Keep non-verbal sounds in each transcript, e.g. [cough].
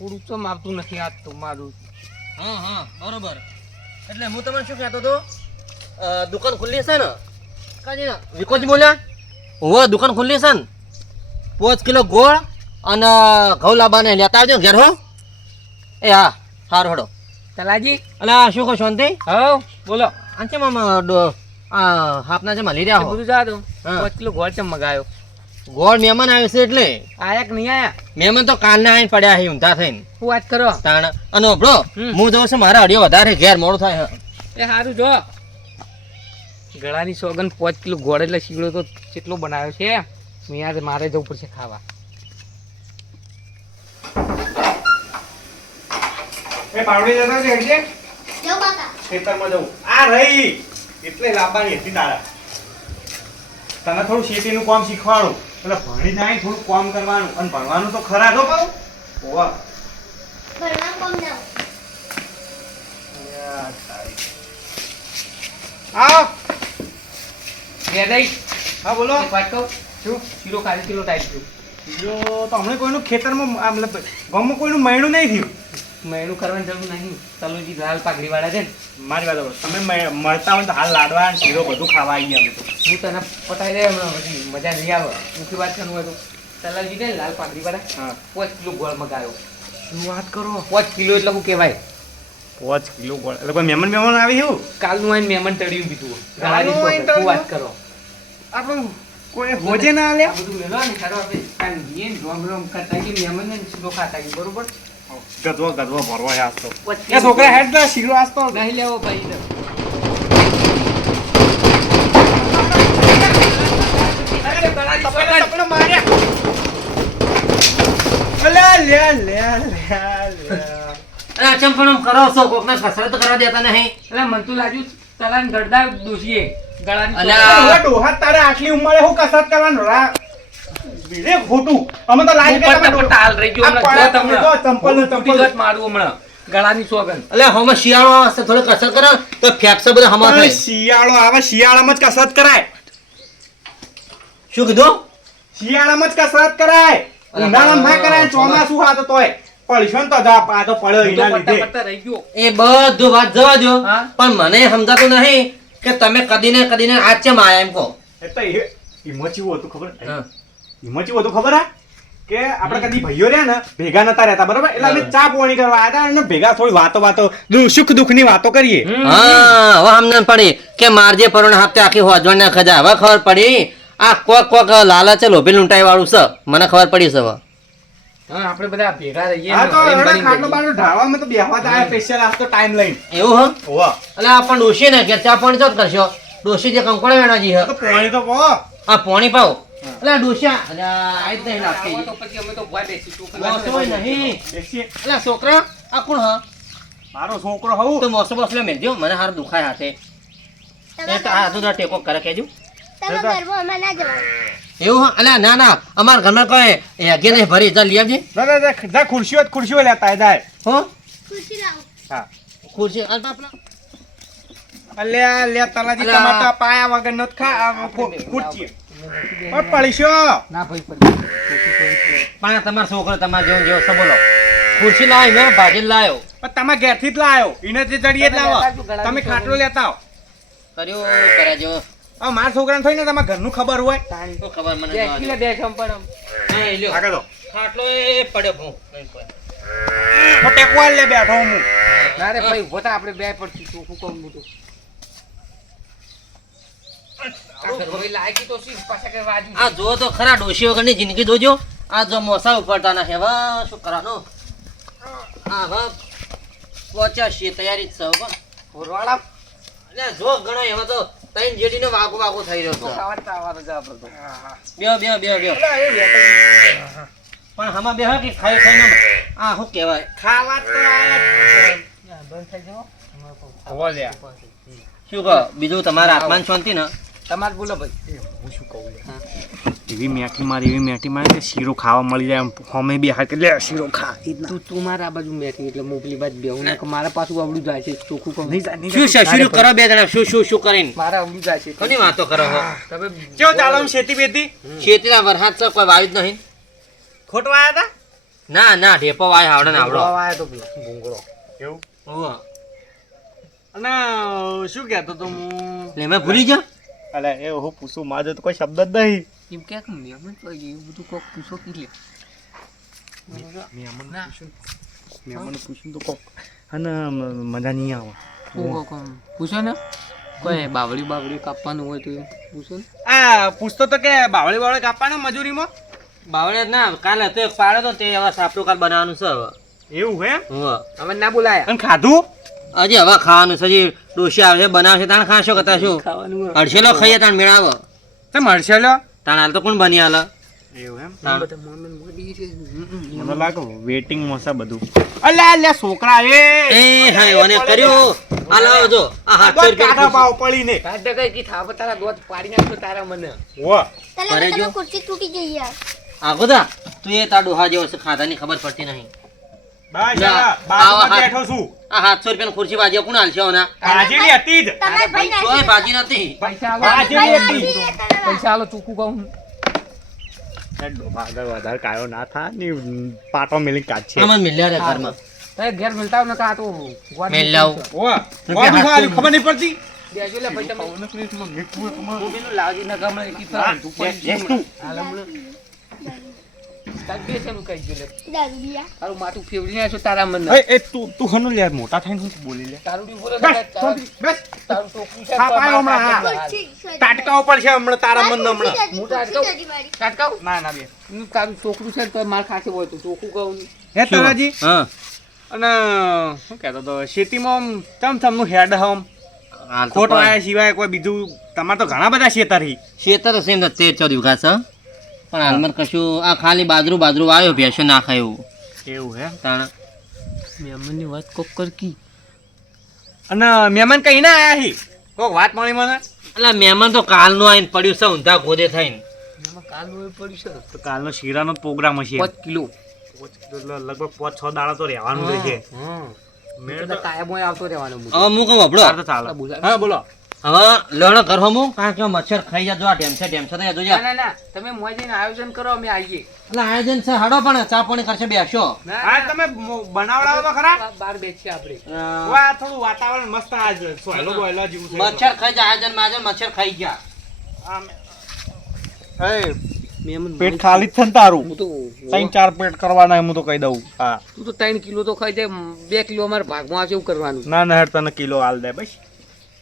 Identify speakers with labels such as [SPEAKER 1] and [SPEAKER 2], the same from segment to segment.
[SPEAKER 1] થોડું તો માપતું નથી આ તો મારું.
[SPEAKER 2] હા હા બરોબર. એટલે હું તમને શું કહેતો હતો? દુકાન ખુલ્લી છે ને? કાજી વિકોજ બોલ્યા? હોવે દુકાન ખુલ્લી છે ને? પાંચ કિલો ગોળ અને ઘઉં લાવવાને લેતા આવજો ઘેર હો. એ હા સારું હડો.
[SPEAKER 1] તલાજી.
[SPEAKER 2] અલા શું કહો શાંતિ?
[SPEAKER 1] હા બોલો.
[SPEAKER 2] આ છે મામા આ હાપના છે મળી રહ્યા હો?
[SPEAKER 1] બધું જા દો. પાંચ કિલો ગોળ ચમ મગાયો?
[SPEAKER 2] ગોળ મહેમાન આવ્યો છે એટલે.
[SPEAKER 1] આયા કે નહીં આયા.
[SPEAKER 2] મહેમાન તો કાલના આવીને પડ્યા છે ઊંધા થઈને.
[SPEAKER 1] હું વાત કરો?
[SPEAKER 2] તાણ. અને બ્રો હું જઉં છું મારા અડિયો વધારે ઘેર મોડું થાય
[SPEAKER 1] એ સારું જો. ગળાની સોગન પાંચ કિલો ગોળ એટલે શીગડો તો કેટલો બનાવ્યો છે. મેં યાર મારે જવું પડશે ખાવા.
[SPEAKER 3] એ પાવડી જતો છે હેડજે.
[SPEAKER 4] જો બાકા
[SPEAKER 3] ખેતરમાં જવું. આ રહી. એટલે લાંબાની હતી તારા. તને થોડું શેતીનું કામ શીખવાડું. એટલે ભણી જાય થોડું કામ કરવાનું. અને ભણવાનું તો ખરા છો પાઉં ઓવા
[SPEAKER 4] ભણવા કોમ
[SPEAKER 1] દઈ.
[SPEAKER 3] હા બોલો.
[SPEAKER 1] વાત કહું? શું? શીરો ખાલી કિલો ટાઈપ થયું.
[SPEAKER 3] જો તો હમણાં કોઈનું ખેતરમાં મતલબ ગામમાં કોઈનું મૈણું નહીં થયું.
[SPEAKER 1] મેણું કરવાની જરૂર નહીં. તલુજી લાલ પાઘડી વાળા છે ને.
[SPEAKER 3] મારી વાત. તમે મળતા હોય તો હાલ લાડવા શીરો બધું ખાવા આવી અમે તો.
[SPEAKER 1] હું તને પતાવી દે હમણાં પછી. મજા નહીં આવે. મુખ્ય વાત કરવું હોય તો. તલાજી ને લાલ પાઘડી વાળા
[SPEAKER 3] હા.
[SPEAKER 1] પાંચ કિલો ગોળ મગાવ્યો
[SPEAKER 3] શું વાત કરો?
[SPEAKER 1] પાંચ કિલો એટલે શું કહેવાય?
[SPEAKER 3] પાંચ કિલો ગોળ. એટલે કોઈ મહેમાન મહેમાન આવી શું
[SPEAKER 1] કાલનું આવીને મહેમાન તળ્યું સોગન. શું વાત કરો?
[SPEAKER 3] આપણું કોઈ હોજે ના
[SPEAKER 1] લે બધું મેલો ને ખરો આપણે ને રોમ રોમ કરતા કે મહેમાન ને ખાતા બરોબર?
[SPEAKER 3] ગધવો ગધવો ભરવા છે આજ એ છોકરા હેડ દા શીરો આજ
[SPEAKER 1] નહીં લેવો ભાઈ
[SPEAKER 3] તપડો માર્યા અલ્યા લે લે લે લે.
[SPEAKER 2] અરે ચમ પણ આમ કરો છો? કોકને કસરત કરવા દેતા નહીં.
[SPEAKER 1] એટલે મન તો લાગ્યું તલાન ગળદા દોષીએ. ગળાની
[SPEAKER 2] અલ્યા.
[SPEAKER 3] ડોહા ડોહા તારે આટલી ઉંમરે હું કસરત કરવાનું? રા બીજે ખોટું. અમે તો લાઈન
[SPEAKER 1] પર પડતા પડતા રહી ગયો
[SPEAKER 3] પાયા
[SPEAKER 1] તમને.
[SPEAKER 3] ચંપલ ને ચંપલ.
[SPEAKER 1] મારું હમણાં. ગળાની સોગન
[SPEAKER 2] એટલે હમે શિયાળો આવશે થોડી કસરત કરે તો ફેફસા બધા હમા થાય.
[SPEAKER 3] શિયાળો આવે શિયાળામાં જ કસરત કરાય.
[SPEAKER 2] શું કીધું?
[SPEAKER 3] શિયાળામાં જ કસરત કરાય. ઉનાળામાં ના કરાય ચોમાસું હા તોય. પડશો ને તો જા આ તો પડ્યો એના લીધે.
[SPEAKER 1] રહી ગયો.
[SPEAKER 2] એ બધું વાત જવા દો પણ મને સમજાતું નહીં કે તમે કદી ને કદી ને આજ ચમ આયા એમ કહો.
[SPEAKER 3] એ તો એ- એમાં હતું ખબર. એમાં ચેવું હતું ખબર હા? કે આપણે કદી ભાઈઓ રહ્યા ને ભેગા નતા રહેતા બરોબર? એટલે અમે ચા પોણી કરવા આવ્યા હતા અને ભેગા થોડી વાતો વાતો સુખ દુઃખની વાતો કરીએ.
[SPEAKER 2] હા હવે અમને પડી કે મારજે પરોણ હપ્તે આખી હોજવા ના ખજા. હવે ખબર પડી આ કોક કોક લાલચ લોભી લૂંટાઈ વાળું છે. મને ખબર પડી છે હવે.
[SPEAKER 1] આપણે બધા ભેગા રહીએ
[SPEAKER 3] હા
[SPEAKER 1] ને
[SPEAKER 3] તો
[SPEAKER 1] હળીને
[SPEAKER 3] ખાટલો બાટલો ઢાળવામાં તો બેહવા તો સ્પેશિયલ આજ તો ટાઈમ લઈને.
[SPEAKER 2] એવું હો?
[SPEAKER 3] ઓવા
[SPEAKER 2] એટલે આ ડોશી ને કે ચા પાણી ચોત કરશો? ડોશી જે કંકોડા વેણાજી હે.
[SPEAKER 3] તો પોણી તો પો
[SPEAKER 2] આ પાણી પાવ આ ડોશી. આ- આઈ જ નહીં લાગતી.
[SPEAKER 1] તો પછી અમે તો ભૂવા બેસીશું.
[SPEAKER 2] મોસો નહીં. એટલે છોકરા આ કોણ હા?
[SPEAKER 3] મારો છોકરો હોઉં.
[SPEAKER 2] તો મોસો બોસલો મેલજો મને હાર દુખાય હાથે. એ તો આ તું ટેકો કરે કેજો એવું હા? અલા ના ના. અમાર ઘરમાં કોઈ હેગે નહીં ભરી જા લઈ આવજે.
[SPEAKER 3] ના ના જા, જા ખુરશીઓ ખુરશીઓ લેતા જાય.
[SPEAKER 2] હો?
[SPEAKER 4] ખુરશી લાવ.
[SPEAKER 3] હા.
[SPEAKER 2] ખુરશી અલ બાપલા
[SPEAKER 3] અલ્યા લે તલાજી ટમાટા પાયા વગર નત ખા ખુરશી પણ પડીશો.
[SPEAKER 1] ના ભાઈ પછી
[SPEAKER 2] પણ તમારો છોકરો તમારે જેવો જેવો છે બોલો. ખુરશી લાવી મેં ભાજી લાવ્યો
[SPEAKER 3] પણ તમે ઘેરથી જ લાયો. એને જે જડીએ જ લાવો. તમે ખાટલો લેતા આવો.
[SPEAKER 2] કર્યો કરે જેવો.
[SPEAKER 3] હવે મારા છોકરાને થોડી ને ઘરનું ખબર હોય.
[SPEAKER 2] તો ખબર મને. હા, લ્યો.
[SPEAKER 3] આગળ
[SPEAKER 2] ખાટલો એ પડ્યો ભૂ.
[SPEAKER 3] ટેકવા લે બેઠો હું.
[SPEAKER 1] ના રે ભાઈ ઊભો આપણે બે પડશું. ચોખ્ખું કહું તો. આ
[SPEAKER 2] જો તો ખરા ડોશી વગરની જિંદગી જોજો. આ જો મોસા ઉપડતા ના હેવા શું કરવાનો? હા. હવે પહોંચ્યા તૈયારી જ સૌ પણ. કોણ. અને જો ગણો એમાં તો તૈન જેડીને વાગો વાગો થઈ રહ્યો છે. બેહો બેહો બેહો બેહો. પણ હમા બેહો કે ખાઈ ખાઈને આ શું કહેવાય?
[SPEAKER 3] ખાવા તો
[SPEAKER 1] બંધ થઈ જાઓ.
[SPEAKER 3] જ. લે.
[SPEAKER 2] શું કહો? બીજું તમારા આત્માન શાંતિ ને?
[SPEAKER 1] તમારે બોલો ભાઈ.
[SPEAKER 3] હું શું કહું એવી મેઠી મારી એવી મેઠી મારી કે શીરો ખાવા મળી જાય અમે બી કે લે શીરો ખા.
[SPEAKER 1] તું તું મારા આ બાજુ મેઠી એટલે મોકલી બાજુ બેહું. ને મારા પાછું આવડું જાય છે. ચોખ્ખું કહું.
[SPEAKER 3] નહીં
[SPEAKER 2] શું છે? શીરો કરો બે જણા? શું શું શું કરીને?
[SPEAKER 1] મારા આવડું જાય છે.
[SPEAKER 2] કોની વાતો કરો હો
[SPEAKER 1] તમે
[SPEAKER 3] કેવો ચાલો શેતી બેતી?
[SPEAKER 2] ખેતીના વરસાદ તો કોઈ વાયુ જ નહીં.
[SPEAKER 3] ખોટવા હતા
[SPEAKER 2] ના ના ઢેપો વાય આવડે ને આવડો.
[SPEAKER 1] આયા તો પેલો ભૂંગળો.
[SPEAKER 3] એવું? અને શું કહેતો તો હું?
[SPEAKER 2] ભૂલી જા
[SPEAKER 3] અલે એ હું પૂછું મારે તો કોઈ શબ્દ જ નહીં.
[SPEAKER 1] એમ કે કે મેમન તો એવું બધું કોક પૂછો કે લે
[SPEAKER 3] મેમન
[SPEAKER 1] ના.
[SPEAKER 3] પૂછું. તો કોક. અને મજા નહીં આવે.
[SPEAKER 1] પૂછો ને કોઈ બાવળી બાવળી કાપવાનું હોય તો પૂછો ને.
[SPEAKER 3] આ પૂછતો તો કે બાવળી બાવળી કાપવાના મજૂરીમાં?
[SPEAKER 2] બાવળે ના કાલે તો એક પાડ્યો તો તે હવે સાપડું કાલ બનાવવાનું છે હવે.
[SPEAKER 3] એવું હે?
[SPEAKER 2] હવે
[SPEAKER 1] અમે ના બોલાયા.
[SPEAKER 3] અને ખાધું?
[SPEAKER 2] હજી હવે ખાવાનું છે હજી ડોસી આવે બનાવશે તાણ ખાશો કતા શું
[SPEAKER 1] ખાવાનું
[SPEAKER 2] અડસેલો ખાઈએ તાણ મેળાવો.
[SPEAKER 3] તમે મળશે
[SPEAKER 2] તાણ હાલ તો કોણ બની હાલ?
[SPEAKER 3] એવું એમ?
[SPEAKER 2] તાણ.
[SPEAKER 1] બધા મોનન મોડી છે.
[SPEAKER 3] મને લાગે વેટિંગમાં છે બધું. અલ્યા અલ્યા છોકરા એ!
[SPEAKER 2] એ હા અને કર્યું. આ લાવો જો. આ હાથસો
[SPEAKER 3] દોત કાઢા પાવ પડીને.
[SPEAKER 1] કાઢ દે કઈ કી થાપ તારા દોત પાડી નાખતો તારા મને.
[SPEAKER 3] વાહ
[SPEAKER 4] તને
[SPEAKER 2] જો.
[SPEAKER 4] ખુરશી તૂટી ગઈ યાર.
[SPEAKER 2] આગો દા તું એ તાર ડોહા જેવો છે ખાધાની ખબર પડતી નહીં. આવા
[SPEAKER 3] બેઠો છું.
[SPEAKER 2] આ સાતસો રૂપિયા ખુરશી બાજી કોણ હાલશે હોના
[SPEAKER 3] હાજરી હતી જ.
[SPEAKER 4] ભાઈ
[SPEAKER 2] બાજી નથી.
[SPEAKER 1] પૈસા આલો. પૈસા ચૂકું કહું.
[SPEAKER 3] આગળ વધારે કાયો ના થાયની પાટો મિલી કાચ છે
[SPEAKER 2] આમાં મિલ્યા રે ઘરમાં.
[SPEAKER 1] તારે ઘેર મિલતા ન કા તો ગોળ
[SPEAKER 2] મેલ લાવ.
[SPEAKER 3] ઓવા
[SPEAKER 2] રૂપિયા
[SPEAKER 3] વાહ,
[SPEAKER 2] હાથ
[SPEAKER 3] ખબર નહીં પડતી?
[SPEAKER 1] બેજો લે ભાઈ તમે હું પેલું લાવજી ન ગમે કી તો તું પણ
[SPEAKER 3] yes, તું.
[SPEAKER 1] હાલ હમણાં. તાર બે છે કહી ગયો લે. તારું માથું ફેવડી ને છો તારા મન
[SPEAKER 3] એ એ તું તું હનો લે મોટા થઈને હું બોલી લે?
[SPEAKER 1] તારું બી બોલે
[SPEAKER 3] બસ
[SPEAKER 1] તારું
[SPEAKER 3] બસ.
[SPEAKER 1] છે
[SPEAKER 3] હા, પાયો હમણાં, હા.
[SPEAKER 4] ખુરશી સજી.
[SPEAKER 3] તાટકા ઉપર છે હમણાં તારા મન
[SPEAKER 4] આ
[SPEAKER 3] હમણાં.
[SPEAKER 4] ખુરશી સજી,
[SPEAKER 1] તો-
[SPEAKER 4] મારી.
[SPEAKER 3] ના ના બે.
[SPEAKER 1] તારું છોકરું છે તો માર ખાશે હોય તો ચોખું કહું
[SPEAKER 3] હે તારાજી?
[SPEAKER 2] હા.
[SPEAKER 3] અને શું કહેતો તો ખેતીમાં તમ ચમનું હેડ હમ ખોટ વાયા સિવાય કોઈ બીજું તમારે તો ઘણા બધા શેતર હી.
[SPEAKER 2] શેતર છે ને તેર વીઘા છે પણ હાલમાં કશું આ ખાલી બાજરું બાજરું વાયો ભેંસો નાખાય એવું.
[SPEAKER 3] એવું હે?
[SPEAKER 2] તાણ.
[SPEAKER 1] મહેમાનની વાત કોક કરકી
[SPEAKER 3] અને મહેમાન કઈ ના આયા હી? કોક વાત મળી મને?
[SPEAKER 2] એટલે મહેમાન તો કાલનું આવીને પડ્યું છે ઊંધા ગોદે થઈને.
[SPEAKER 1] પડ્યું છે.
[SPEAKER 3] તો કાલનો શીરાનો પ્રોગ્રામ હશે.
[SPEAKER 1] પાંચ કિલો.
[SPEAKER 3] લગભગ પાંચ છ દાડા તો રહેવાનું છે
[SPEAKER 1] હા
[SPEAKER 3] મેળ
[SPEAKER 1] મેં
[SPEAKER 3] તો
[SPEAKER 1] કાયમ આવતો રહેવાનું મુદ્દો.
[SPEAKER 2] હું કહું
[SPEAKER 3] હા બોલો.
[SPEAKER 2] હવે લણ કરો હું કારણ કે મચ્છર ખાઈ જા જો આ ઢેમસે ઢેમસે તો જોજો
[SPEAKER 1] ના ના ના તમે આયોજન કરો અમે આવીએ.
[SPEAKER 2] એટલે આયોજન છે હાડો પણ ચા પાણી કરશે બેસો.
[SPEAKER 3] હા તમે બનાવડાવો તો ખરા.
[SPEAKER 1] બાર બેસીએ આપણે.
[SPEAKER 3] વાહ થોડું વાતાવરણ મસ્ત આજ સોયલો બોયલો જેવું છે
[SPEAKER 2] મચ્છર ખાઈ જાય આયોજનમાં મચ્છર ખાઈ ગયા.
[SPEAKER 3] એ, પેટ ખાલી જ છે ને તારું.
[SPEAKER 1] હું તો
[SPEAKER 3] ત્રણ ચાર પેટ કરવાના હું તો કહી દઉં હા.
[SPEAKER 1] તું તો ત્રણ કિલો તો ખાઈ જાય બે કિલો અમારે ભાગમાં આવશે એવું કરવાનું.
[SPEAKER 3] ના ના તને કિલો હાલ દે બસ.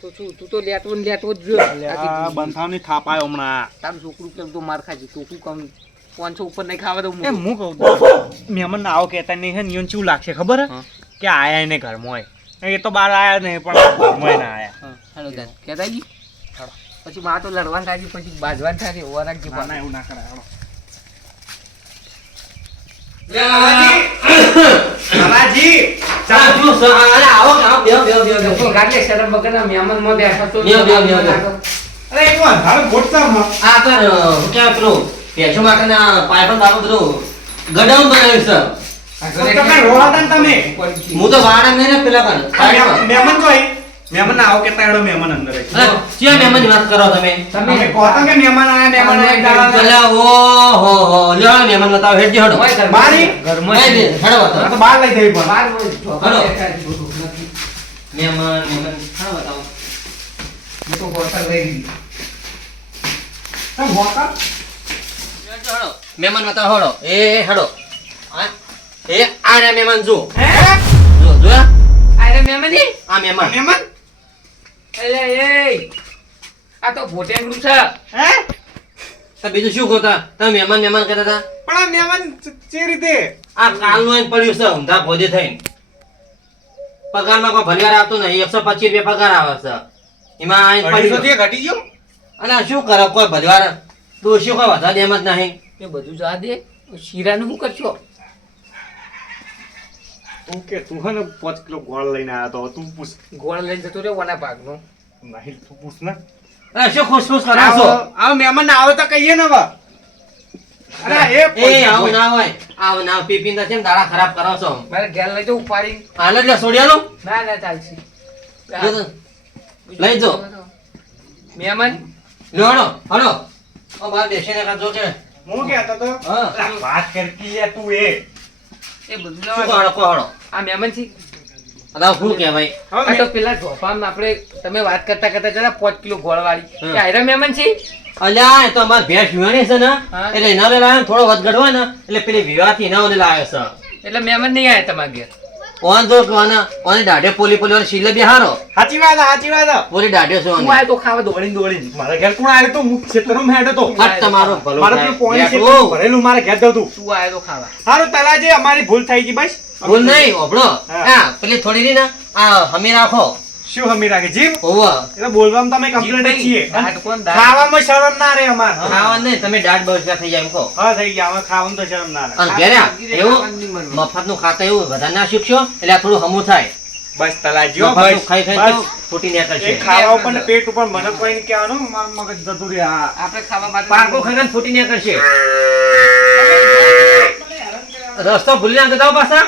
[SPEAKER 1] તો શું તું તો લેટવો ને લેટવો જ
[SPEAKER 3] જોયો બંધાવની થાપ આયો હમણાં.
[SPEAKER 1] તારું છોકરું કેમ તો માર ખાશે? ચોખ્ખું કામ પાંચસો ઉપર નહીં ખાવા દઉં
[SPEAKER 3] એમ હું. કહું મહેમાન આવો કહેતા નહીં હે નિયમ શું લાગશે ખબર કે આયા એને ઘરમાં હોય. એ તો બહાર આયા નહીં પણ ઘરમાં ના આયા.
[SPEAKER 1] હેલો દાદ કહેતા પછી માં તો લડવાનું થાય છે, પછી બાજવાનું થાય છે, ઓવા રાખજે
[SPEAKER 3] ના, ના, એવું ના કરાય
[SPEAKER 2] ગડાઉન બનાવ્યું
[SPEAKER 3] તમે.
[SPEAKER 2] હું તો વાડા નહીં ને પેલા
[SPEAKER 3] મહેમાન- મહેમાન કોઈ મહેમાન આવો કે તાડો મહેમાન અંદર.
[SPEAKER 2] અરે, ક્યાં મહેમાનની વાત કરો તમે
[SPEAKER 3] તમે કહો તો કે મહેમાન આયા મહેમાન આયા દાડા.
[SPEAKER 2] ઓ હો હો લ્યો મહેમાન બતાવો હેડજી હડો
[SPEAKER 1] મારી ઘરમાં
[SPEAKER 2] હે. હેડો
[SPEAKER 3] તો બહાર લઈ જવી પણ
[SPEAKER 1] બહાર નથી.
[SPEAKER 2] મહેમાન મહેમાન હા બતાવો
[SPEAKER 1] હું તો હોટલ લઈ ગઈ
[SPEAKER 3] તમ?
[SPEAKER 2] હેડજો, મહેમાન બતાવો હડો એ હડો આ- એ આ રે મહેમાન જો
[SPEAKER 3] હે?
[SPEAKER 2] જો જોયા
[SPEAKER 1] આ રે મહેમાની?
[SPEAKER 2] આ મહેમાન
[SPEAKER 3] મહેમાન?
[SPEAKER 1] એલે, એ. આ તો ભોટેંગડું છે.
[SPEAKER 3] હે?
[SPEAKER 2] તો બીજું શું કહતા તમે મહેમાન મહેમાન કહેતા હતા?
[SPEAKER 3] પણ આ મહેમાન ચ- રીતે?
[SPEAKER 2] આ કાલનું આઈને પડ્યું છે ઊંધા ખોદે થઈને. પગારમાં કોઈ ભલિયાર આવતો નહીં એકસો પચીસ રૂપિયા પગાર આવે છે. એમાં આઈને
[SPEAKER 3] અઢીસો
[SPEAKER 2] પડ્યું.
[SPEAKER 3] થી ઘટી ગયો?
[SPEAKER 2] અને આ શું કરો કોઈ ભલિયાર? ડોશી કોઈ વધારે એમ જ નહીં.
[SPEAKER 1] એ બધું જા દે. શીરાનું શું કરશો?
[SPEAKER 3] તું કે તું હે ને પાંચ કિલો ગોળ લઈને આવ્યો તો તું પૂછ.
[SPEAKER 1] ગોળ લઈને જતો રહ્યો વના ભાગનો?
[SPEAKER 3] નહીં તું પૂછ ને.
[SPEAKER 2] અરે શું ખુશખુશ કરો છો
[SPEAKER 3] આવ મહેમાન આવે તો કહીએ ને હવે. અરે એ
[SPEAKER 2] એ આવ. ના હોય. આવ ના પીપી પીને કેમ દાડા ખરાબ કરો છો?
[SPEAKER 1] મારે ઘેર લઈ જવું ઉપાડી.
[SPEAKER 2] હાલ જ લે સોડિયાનું?
[SPEAKER 1] ના ના ચાલશે.
[SPEAKER 2] લઈ જો.
[SPEAKER 1] મહેમાન?
[SPEAKER 2] હળો હળો ઓ બાર બેસીને કાજો કે.
[SPEAKER 3] હું કહેતો તો વાત કરતી તું એ.
[SPEAKER 1] એ બધું આ મહેમાન છે
[SPEAKER 2] કહેવાય?
[SPEAKER 1] આ તો
[SPEAKER 3] મેં-
[SPEAKER 1] પેલા ઢોફામાં આપણે તમે વાત કરતા કરતા જરા પાંચ કિલો
[SPEAKER 2] ગોળવાળી
[SPEAKER 1] કે આયરા મહેમાન છે
[SPEAKER 2] અલ્યા એ તો અમાર ભેંસ વિવાણી છે ને. એટલે એના લાવ્યો થોડો વધગડ ને. એટલે પેલી વિવાહથી એના લાવ્યો છે.
[SPEAKER 1] એટલે મહેમાન નહીં આવ્યા તમારા ઘેર?
[SPEAKER 2] ઓન તો કોને ઓને દાઢે પોલી પોલી ઓને શીલે બિહારો.
[SPEAKER 3] સાચી વાત સાચી વાત.
[SPEAKER 2] પોલી દાઢે છે
[SPEAKER 1] હું
[SPEAKER 2] ઓને
[SPEAKER 1] તો ખાવા દોડીને દોડીને.
[SPEAKER 3] મારા ઘેર કોણ આવ્યું તો? હું ખેતરમાં હેડ્યો તો.
[SPEAKER 2] હટ તમારો ભલો
[SPEAKER 3] મારા
[SPEAKER 2] થાય.
[SPEAKER 3] પેલું પોણી છે ભરેલું મારે ઘેર જવું તું.
[SPEAKER 1] આવ્યો તો ખાવા.
[SPEAKER 3] હારું, તલાજી, અમારી ભૂલ થઈ ગઈ બસ.
[SPEAKER 2] ભૂલ નહીં ઓબળો.
[SPEAKER 3] હા.
[SPEAKER 2] હા પેલી થોડી રી ના આ હમી રાખો.
[SPEAKER 3] શું હમી રાખે જીમ?
[SPEAKER 2] ઓવ
[SPEAKER 3] એટલે બોલવામાં તમે કમ્પ્લીટ છીએ.
[SPEAKER 1] દાઢ કોણ દાઢ?
[SPEAKER 3] ખાવામાં શરમ ના રે અમાર.
[SPEAKER 2] ખાવા નહીં તમે દાઢ બળકા થઈ જાય એમ કહો.
[SPEAKER 3] હા થઈ ગયા. હવે ખાવામાં તો શરમ ના રે
[SPEAKER 2] અને ઘેર્યા એવું
[SPEAKER 1] ખાવાનું નહીં મળવાનું.
[SPEAKER 2] મફતનું ખાતા એવું વધારે ના શીખશો એટલે આ થોડું હમું થાય.
[SPEAKER 3] બસ તલાજી બસ.
[SPEAKER 2] ખાઈ ખાઈ તો ફૂટી નીકળશે
[SPEAKER 3] ખાવા ઉપર પેટ ઉપર મને કોઈ કહેવાનું મગજ જતું રહે. હા.
[SPEAKER 1] આપણે ખાવા માટે
[SPEAKER 2] પાકો ખાઈને ફૂટી નીકળશે [laughs] રસ્તો ભૂલી ના જતા પાછા.